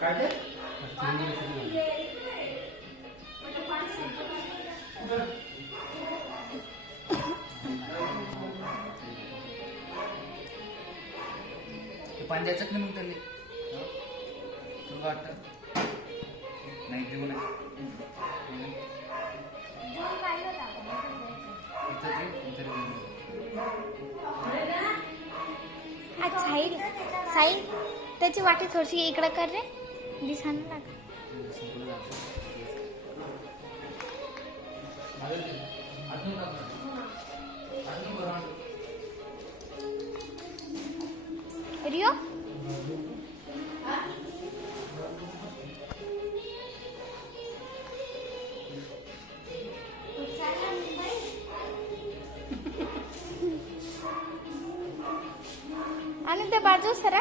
काय ते पंजाचं नाही मग त्यांनी तुला वाटतं नाही देऊ नये साहिल साहिल त्याची वाटी थोडीशी इकडं कर रे दिसायला लाग रियो आणि त्या बाजू सरा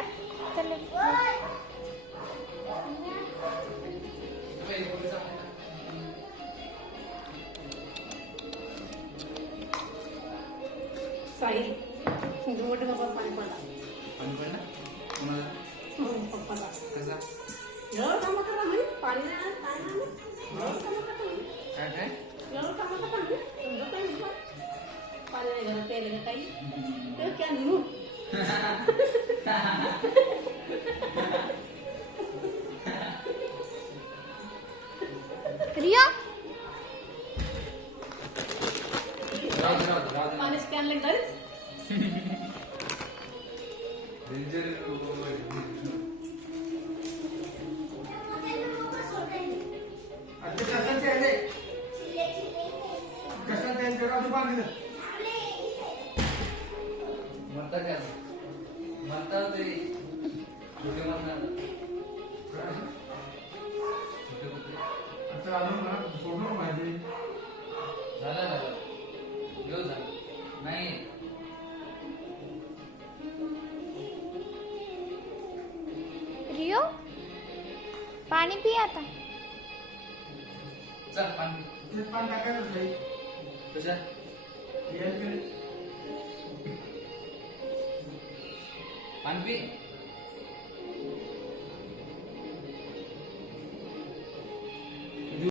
साई मोठे बाबा पाणी पडला पाणी पडलं कोणाला पप्पाला कसा एवढं काम करा म्हणे पाणी नाही काय नाही एवढं काम करा म्हणे काय काय एवढं काम करा म्हणे समजत नाही म्हटलं पाणी नाही घरात प्यायला काही ते क्या नू रियो पाणी स्कॅन ला घरीच म्हणता काय म्हणता ते कुठे म्हणणार कुठे कुठे सोडून माहिती झालं झालं येऊ झालं नाही रियो पाणी पी आता चल पाणी तेच पाणी टाकायचं नाही कशा पाणी पी